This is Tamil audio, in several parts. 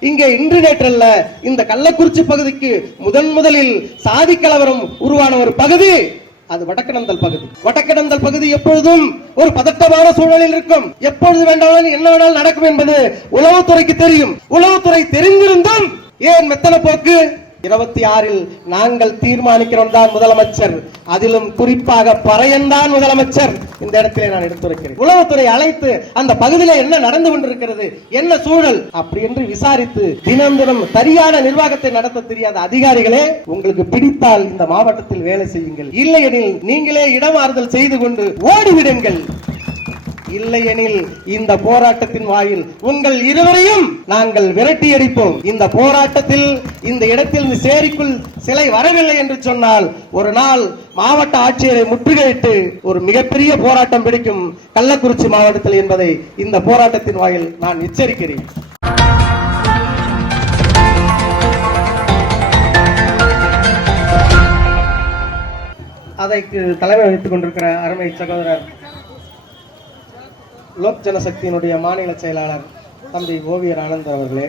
இங்கே இன்று நேற்றல்ல இந்த கள்ளக்குறிச்சி பகுதிக்கு முதன் முதலில் சாதி கலவரம் உருவான ஒரு பகுதி அது வடக்கடந்தல் பகுதி. வடக்கடந்தல் பகுதி எப்பொழுதும் ஒரு பதட்டமான சூழலில் இருக்கும். எப்பொழுது வேண்டாலும் என்ன வேணாலும் நடக்கும் என்பது உளவுத்துறைக்கு தெரியும். உளவுத்துறை தெரிந்திருந்தும் ஏன் மெத்தன போக்கு? இருபத்தி ஆறில் நாங்கள் தீர்மானிக்கிறோம் தான் முதலமைச்சர். அதிலும் குறிப்பாக பறையன் தான் முதலமைச்சர். இந்த இடத்திலே நான் எடுத்துரைக்கிறேன். உளவுத்துறை அழைத்து அந்த பகுதியில என்ன நடந்து கொண்டிருக்கிறது என்ன சூழல் அப்படி என்று விசாரித்து தினம் தினம் சரியான நிர்வாகத்தை நடத்த தெரியாத அதிகாரிகளே உங்களுக்கு பிடித்தால் இந்த மாவட்டத்தில் வேலை செய்யுங்கள். இல்லையெனில் நீங்களே இடமாறுதல் செய்து கொண்டு ஓடிவிடுங்கள். இல்லையெனில் இந்த போராட்டத்தின் வாயில் உங்கள் இருவரையும் நாங்கள் விரட்டி அடிப்போம் இந்த போராட்டத்தில் இந்த இடத்தில் சேரிக்குள் சிலை வரவில்லை என்று சொன்னால் ஒரு நாள் மாவட்ட ஆட்சியரை முற்றுகையிட்டு ஒரு மிகப்பெரிய போராட்டம் பிடிக்கும் கள்ளக்குறிச்சி மாவட்டத்தில் என்பதை இந்த போராட்டத்தின் வாயில் நான் எச்சரிக்கிறேன். அதற்கு தலைமை வைத்துக் கொண்டிருக்கிற அருமை சகோதரர் லோக் ஜனசக்தியினுடைய மாநில செயலாளர் தம்பி ஓவியர் ஆனந்த் அவர்களே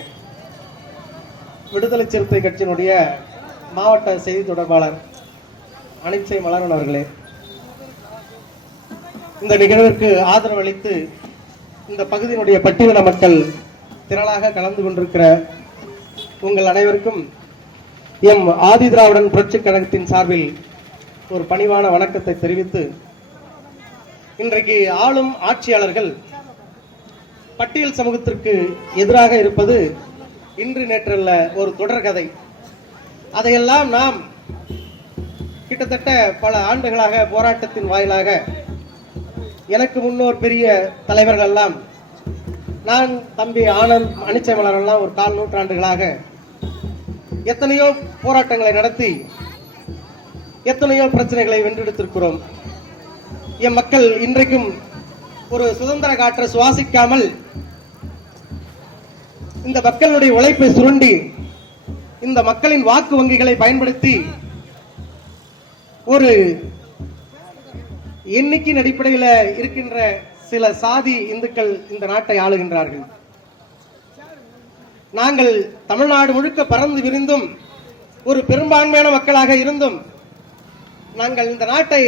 விடுதலை சிறுத்தை கட்சியினுடைய மாவட்ட செய்தி தொடர்பாளர் அனிச்சை மலரன் அவர்களே இந்த நிகழ்விற்கு ஆதரவு அளித்து இந்த பகுதியினுடைய பட்டியலின மக்கள் திரளாக கலந்து கொண்டிருக்கிற உங்கள் அனைவருக்கும் எம் ஆதி திராவிடன் புரட்சிக் கழகத்தின் சார்பில் ஒரு பணிவான வணக்கத்தை தெரிவித்து இன்றைக்கு ஆளும் ஆட்சியாளர்கள் பட்டியல் சமூகத்திற்கு எதிராக இருப்பது இன்று நேற்றல்ல ஒரு தொடர்கதை அதையெல்லாம் நாம் கிட்டத்தட்ட பல ஆண்டுகளாக போராட்டத்தின் வாயிலாக எனக்கு முன்னோர் பெரிய தலைவர்கள் எல்லாம் நான் தம்பி ஆனந்த் அனிச்சமலர் எல்லாம் ஒரு கால் நூற்றாண்டுகளாக எத்தனையோ போராட்டங்களை நடத்தி எத்தனையோ பிரச்சனைகளை வென்றெடுத்திருக்கிறோம். என் மக்கள் இன்றைக்கும் ஒரு சுதந்திர காற்றை சுவாசிக்காமல் இந்த மக்களுடைய உழைப்பை சுருண்டி இந்த மக்களின் வாக்கு வங்கிகளை பயன்படுத்தி ஒரு எண்ணிக்கையின் அடிப்படையில் இருக்கின்ற சில சாதி இந்துக்கள் இந்த நாட்டை ஆளுகின்றார்கள். நாங்கள் தமிழ்நாடு முழுக்க பறந்து விரிந்தும் ஒரு பெரும்பான்மையான மக்களாக இருந்தும் நாங்கள் இந்த நாட்டை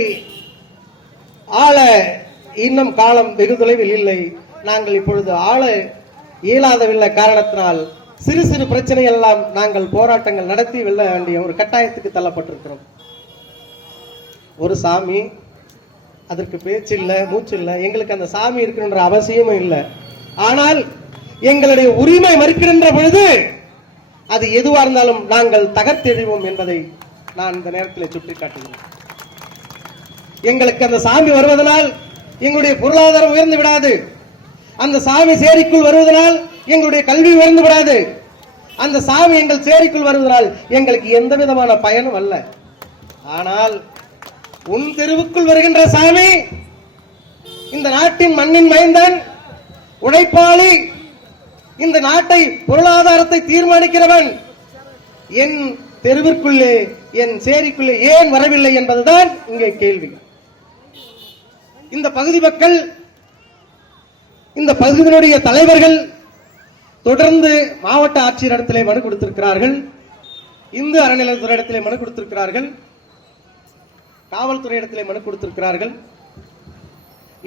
ஆள இன்னும் காலம் வெகு தொலைவில் இல்லை. நாங்கள் இப்பொழுது ஆள இயலாதவில்லை காரணத்தினால் சிறு சிறு பிரச்சனை எல்லாம் நாங்கள் போராட்டங்கள் நடத்தி வெல்ல வேண்டிய ஒரு கட்டாயத்துக்கு தள்ளப்பட்டிருக்கிறோம். ஒரு சாமி அதற்கு பேச்சு இல்லை மூச்சு இல்லை. எங்களுக்கு அந்த சாமி இருக்கணுன்ற அவசியமும் இல்லை. ஆனால் எங்களுடைய உரிமை மறுக்கின்ற பொழுது அது எதுவாக இருந்தாலும் நாங்கள் தகர்த்தெழிவோம் என்பதை நான் இந்த நேரத்தில் சுட்டிக்காட்டுகிறேன். எங்களுக்கு அந்த சாமி வருவதனால் எங்களுடைய பொருளாதாரம் உயர்ந்து விடாது. அந்த சாமி சேரிக்குள் வருவதனால் எங்களுடைய கல்வி உயர்ந்து விடாது. அந்த சாமி எங்கள் சேரிக்குள் வருவதனால் எங்களுக்கு எந்த விதமான பயனும் அல்ல. ஆனால் உன் தெருவுக்குள் வருகின்ற சாமி இந்த நாட்டின் மண்ணின் மைந்தன் உழைப்பாளி இந்த நாட்டை பொருளாதாரத்தை தீர்மானிக்கிறவன் என் தெருவிற்குள்ளே என் சேரிக்குள்ளே ஏன் வரவில்லை என்பதுதான் இங்கே கேள்வி. இந்த பகுதி மக்கள் இந்த பகுதியினுடைய தலைவர்கள் தொடர்ந்து மாவட்ட ஆட்சியர் இடத்திலே மனு கொடுத்திருக்கிறார்கள். இந்து அறநிலையத்துறை இடத்திலே மனு கொடுத்திருக்கிறார்கள். காவல்துறை இடத்திலே மனு கொடுத்திருக்கிறார்கள்.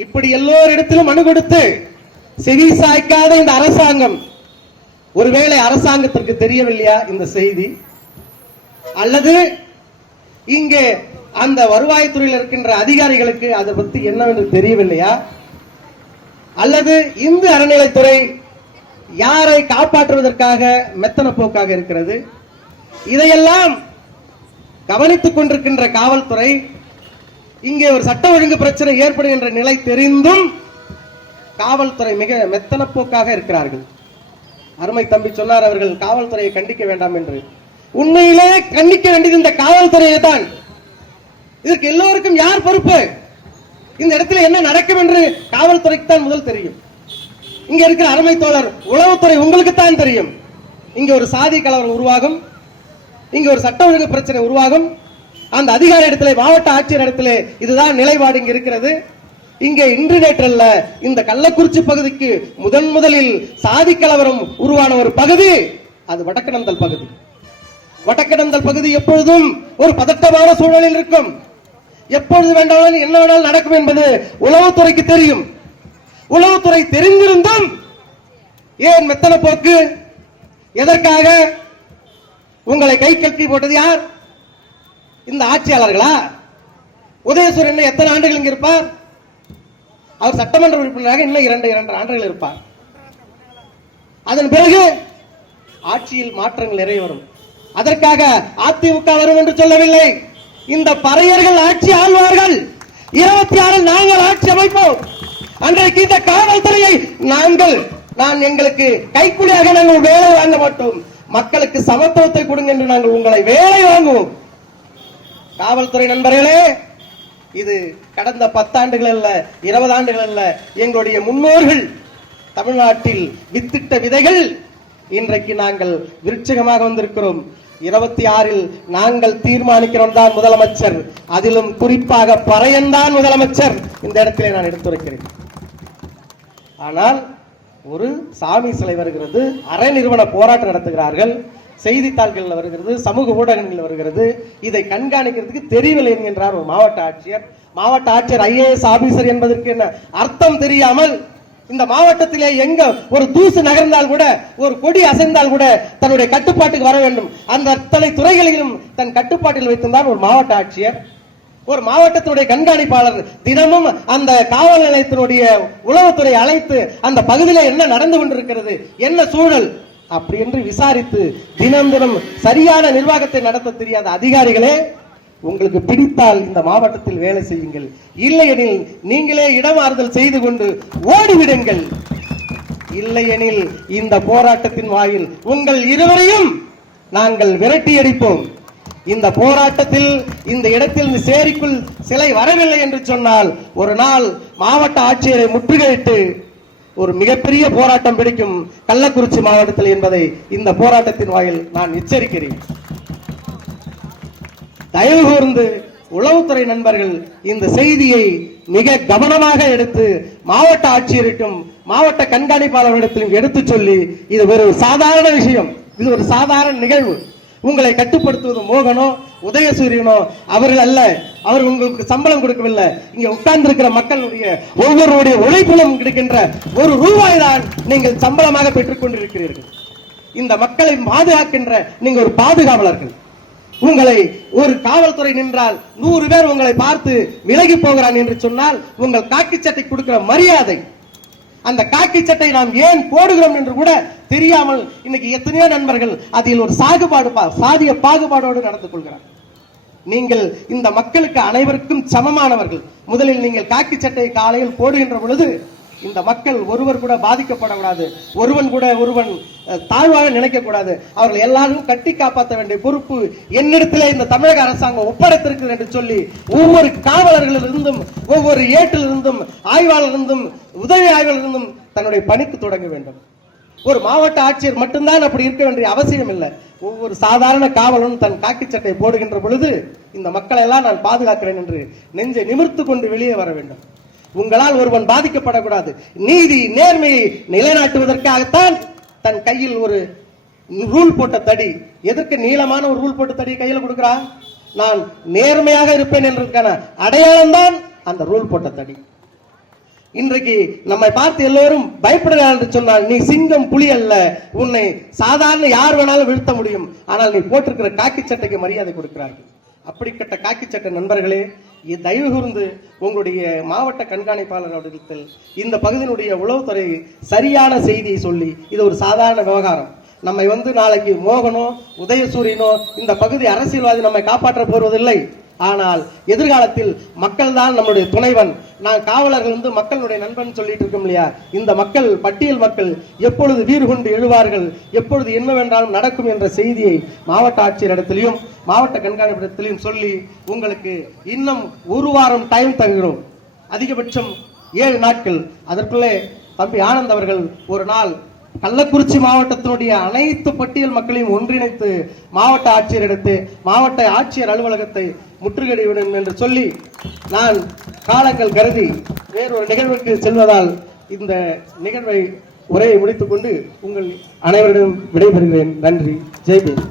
இப்படி எல்லோரிடத்திலும் மனு கொடுத்து செவி சாய்க்காத இந்த அரசாங்கம் ஒருவேளை அரசாங்கத்திற்கு தெரியவில்லையா இந்த செய்தி? அல்லது இங்கே அந்த வருவாய்த்துறையில் இருக்கின்ற அதிகாரிகளுக்கு அதை பத்தி என்னவென்று தெரியவில்லையா? அல்லது இந்து அறநிலைத்துறை யாரை காப்பாற்றுவதற்காக மெத்தன போக்காக இருக்கிறது? இதையெல்லாம் கவனித்துக் கொண்டிருக்கின்ற காவல்துறை இங்கே ஒரு சட்ட ஒழுங்கு பிரச்சனை ஏற்படுகின்ற நிலை தெரிந்தும் காவல்துறை மிக மெத்தன போக்காக இருக்கிறார்கள். அருமை தம்பி சொன்னார் அவர்கள் காவல்துறையை கண்டிக்க வேண்டாம் என்று. உண்மையிலே கண்டிக்க வேண்டியது இந்த காவல்துறையை தான் இதற்கு எல்லோருக்கும் யார் பொறுப்பு? இந்த இடத்துல என்ன நடக்கும் என்று காவல்துறைக்கு தான் முதல் தெரியும். இங்க இருக்கிற அருமை தோழர் உளவுத்துறை உங்களுக்கு தான் தெரியும். இங்க ஒரு சாதி கலவரம் உருவாகும். இங்க ஒரு சட்ட ஒழுங்கு பிரச்சனை உருவாகும். அந்த அதிகார இடத்துல மாவட்ட ஆட்சியர் இடத்துல இதுதான் நிலைப்பாடு இங்க இருக்கிறது. இங்கே இன்று நேற்றல்ல இந்த கள்ளக்குறிச்சி பகுதிக்கு முதன் முதலில் சாதி கலவரம் உருவான ஒரு பகுதி அது வடக்கடந்தல் பகுதி. வடக்கடந்தல் பகுதி எப்பொழுதும் ஒரு பதட்டமான சூழலில் இருக்கும். எப்பொழுது வேண்டாலும் என்ன வேணாலும் நடக்கும் என்பது உளவுத்துறைக்கு தெரியும். உளவுத்துறை தெரிந்திருந்தும் ஏன் மெத்தன போக்கு? எதற்காக? உங்களை கை கட்டி போட்டது யார்? இந்த ஆட்சியாளர்களா? உதயசூரியன் எத்தனை ஆண்டுகள் இங்க இருப்பார்? அவர் சட்டமன்ற உறுப்பினராக இன்னும் இரண்டு இரண்டு ஆண்டுகள் இருப்பார். அதன் பிறகு ஆட்சியில் மாற்றங்கள் நிறைய வரும். அதற்காக அதிமுக வரும் என்று சொல்லவில்லை. இந்த பறையர்கள் ஆட்சி ஆழ்வார்கள் இருபத்தி ஆறில் நாங்கள் ஆட்சி அமைப்போம். அன்றைக்கு இந்த காவல்துறையை நாங்கள் நான் எங்களுக்கு கைக்கூலியாக நாங்கள் வேலை வாங்க மாட்டோம். மக்களுக்கு சமத்துவத்தை கொடுங்க என்று நாங்கள் உங்களை வேலை வாங்குவோம். காவல்துறை நண்பர்களே இது கடந்த பத்தாண்டுகள் அல்ல இருபது ஆண்டுகள் அல்ல எங்களுடைய முன்னோர்கள் தமிழ்நாட்டில் வித்திட்ட விதைகள். இன்றைக்கு நாங்கள் விருட்சகமாக வந்திருக்கிறோம். இருபத்தி ஆறில் நாங்கள் தீர்மானிக்கிறோம் தான் முதலமைச்சர். அதிலும் குறிப்பாக பறையன் தான் முதலமைச்சர். இந்த இடத்திலே நான் எடுத்துரைக்கிறேன். ஆனால் ஒரு சாமி சிலை வருகிறது அரை நிறுவன போராட்டம் நடத்துகிறார்கள் செய்தித்தாள்களில் வருகிறது சமூக ஊடகங்களில் வருகிறது. இதை கண்காணிக்கிறதுக்கு தெரியவில்லை என்கின்றார் ஒரு மாவட்ட ஆட்சியர். மாவட்ட ஆட்சியர் ஐஏஎஸ் ஆபீசர் என்பதற்கு என்ன அர்த்தம் தெரியாமல் இந்த மாவட்டத்திலே எங்க ஒரு தூசு நகர்ந்தால் கூட ஒரு கொடி அசைந்தால் கூட தன்னுடைய கட்டுப்பாட்டுக்கு வர வேண்டும். அந்த அத்தனை துறைகளிலும் தன் கட்டுப்பாட்டில் வைத்திருந்தார் ஒரு மாவட்ட ஆட்சியர். ஒரு மாவட்டத்தினுடைய கண்காணிப்பாளர். தினமும் அந்த காவல் நிலையத்தினுடைய உளவுத்துறை அழைத்து அந்த பகுதியில் என்ன நடந்து கொண்டிருக்கிறது என்ன சூழல் அப்படி என்று விசாரித்து தினம் தினம் சரியான நிர்வாகத்தை நடத்த தெரியாத அதிகாரிகளே உங்களுக்கு பிடித்தால் இந்த மாவட்டத்தில் வேலை செய்யுங்கள். இல்லையெனில் நீங்களே இடமாறுதல் செய்து கொண்டு ஓடிவிடுங்கள். இல்லையெனில் இந்த போராட்டத்தின் வாயில் உங்கள் இருவரையும் நாங்கள் விரட்டி அடிப்போம் இந்த போராட்டத்தில் இந்த இடத்தில் சேரிக்குள் சிலை வரவில்லை என்று சொன்னால் ஒரு நாள் மாவட்ட ஆட்சியரை முற்றுகையிட்டு ஒரு மிகப்பெரிய போராட்டம் பிடிக்கும் கள்ளக்குறிச்சி மாவட்டத்தில் என்பதை இந்த போராட்டத்தின் வாயில் நான் எச்சரிக்கிறேன். தயவு கூர்ந்து உளவுத்துறை நண்பர்கள் இந்த செய்தியை மிக கவனமாக எடுத்து மாவட்ட ஆட்சியருக்கும் மாவட்ட கண்காணிப்பாளர்களிடத்திலும் எடுத்து சொல்லி இது ஒரு சாதாரண விஷயம். இது ஒரு சாதாரண நிகழ்வு. உங்களை கட்டுப்படுத்துவது மோகனோ உதயசூரியனோ அவர்கள் அல்ல. அவர் உங்களுக்கு சம்பளம் கொடுக்கவில்லை. இங்க உட்கார்ந்து இருக்கிற மக்களுடைய ஒவ்வொருவருடைய உழைப்பிலும் கிடைக்கின்ற ஒரு ரூபாய் தான் நீங்கள் சம்பளமாக பெற்றுக் கொண்டிருக்கிறீர்கள். இந்த மக்களை பாதுகாக்கின்ற நீங்க ஒரு பாதுகாவலர்கள். உங்களை ஒரு காவல்துறை நின்றால் நூறு பேர் உங்களை பார்த்து விலகி போகிறான் என்று சொன்னால் உங்கள் காக்கி சட்டை கொடுக்கிற மரியாதை. அந்த காக்கி சட்டை நாம் ஏன் போடுகிறோம் என்று கூட தெரியாமல் இன்னைக்கு எத்தனையோ நண்பர்கள் அதில் ஒரு சாகுபாடு பா- சாதிய பாகுபாடோடு நடந்து கொள்கிறார். நீங்கள் இந்த மக்களுக்கு அனைவருக்கும் சமமானவர்கள். முதலில் நீங்கள் காக்கி சட்டை காலையில் போடுகின்ற பொழுது இந்த மக்கள் ஒருவர் கூட பாதிக்கப்படக்கூடாது. ஒருவன் கூட ஒருவன் தாழ்வாக நினைக்கக்கூடாது. அவர்கள் எல்லாரும் கட்டி காப்பாற்ற வேண்டிய பொறுப்பு என்னிடத்திலே இந்த தமிழக அரசாங்கம் ஒப்படைத்திருக்கிறது என்று சொல்லி ஒவ்வொரு காவலர்களிலிருந்தும் ஒவ்வொரு ஏட்டிலிருந்தும் ஆய்வாளரிலிருந்தும் உதவி ஆய்வாளரிலிருந்தும் தன்னுடைய பணிக்கு தொடங்க வேண்டும். ஒரு மாவட்ட ஆட்சியர் மட்டும்தான் அப்படி இருக்க வேண்டிய அவசியம் இல்லை. ஒவ்வொரு சாதாரண காவலனும் தன் காக்கி சட்டை போடுகின்ற பொழுது இந்த மக்களை எல்லாம் நான் பாதுகாக்கிறேன் என்று நெஞ்சை நிமிர்த்து கொண்டு வெளியே வர வேண்டும். உங்களால் ஒருவன் பாதிக்கப்படக்கூடாது. நீதி நேர்மையை நிலைநாட்டுவதற்காகத்தான் தன் கையில் ஒரு ரூல் போட்ட தடி எதற்கு நீளமான ஒரு ரூல் போட்ட தடி கையில் கொடுக்கிறா? நான் நேர்மையாக இருப்பேன் என்றதுக்கான அடையாளம் தான் அந்த ரூல் போட்ட தடி. இன்றைக்கு நம்மை பார்த்து எல்லோரும் பயப்படுகிறார் என்று சொன்னால் நீ சிங்கம் புலி அல்ல. உன்னை சாதாரண யார் வேணாலும் வீழ்த்த முடியும். ஆனால் நீ போட்டிருக்கிற காக்கி சட்டைக்கு மரியாதை கொடுக்கிறார்கள். அப்படிப்பட்ட காக்கி சட்டை நண்பர்களே தயவு கூர்ந்து உங்களுடைய மாவட்ட கண்காணிப்பாளர் அவர்களிடத்தில் இந்த பகுதியினுடைய உளவுத்துறை சரியான செய்தியை சொல்லி இது ஒரு சாதாரண விவகாரம். நம்மை வந்து நாளைக்கு மோகனோ உதயசூரியனோ இந்த பகுதி அரசியல்வாதி நம்மை காப்பாற்ற போவதில்லை. ஆனால் எதிர்காலத்தில் மக்கள் தான் நம்முடைய துணைவன். நான் காவலர்கள் வந்து மக்களுடைய நண்பன் சொல்லிட்டு இருக்கோம் இல்லையா? இந்த மக்கள் பட்டியல் மக்கள் எப்பொழுது வீறு கொண்டு எழுவார்கள் எப்பொழுது என்னவென்றாலும் நடக்கும் என்ற செய்தியை மாவட்ட ஆட்சியர் இடத்திலையும் மாவட்ட கண்காணிப்பு இடத்திலையும் சொல்லி உங்களுக்கு இன்னும் ஒரு வாரம் டைம் தருகிறோம். அதிகபட்சம் ஏழு நாட்கள். அதற்குள்ளே தம்பி ஆனந்த் அவர்கள் ஒரு நாள் கள்ளக்குறிச்சி மாவட்டத்தினுடைய அனைத்து பட்டியல் மக்களையும் ஒன்றிணைத்து மாவட்ட ஆட்சியரிடத்து மாவட்ட ஆட்சியர் அலுவலகத்தை முற்றுகையிட வேண்டும் என்று சொல்லி நான் காலங்கள் கருதி வேறொரு நிகழ்வுக்கு செல்வதால் இந்த நிகழ்வை உரையை முடித்துக் கொண்டு உங்கள் அனைவரிடம் விடைபெறுகிறேன். நன்றி. ஜெய்பீன்